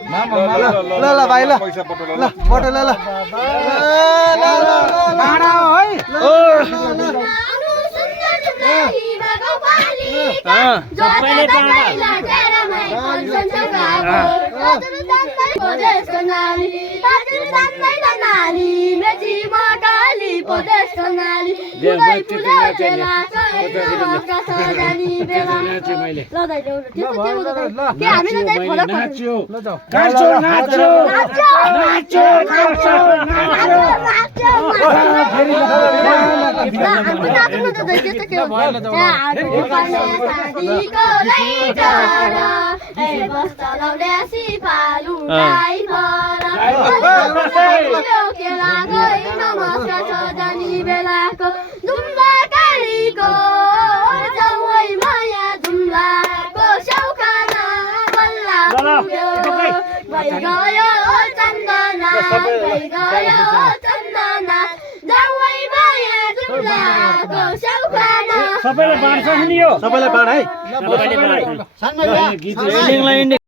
ल ल भाइ ल ल फोटो ल ल भाडा हो है सबैले सबैले बाँड्छ नि यो सबैलाई बाँड है सबैले बाँड्छ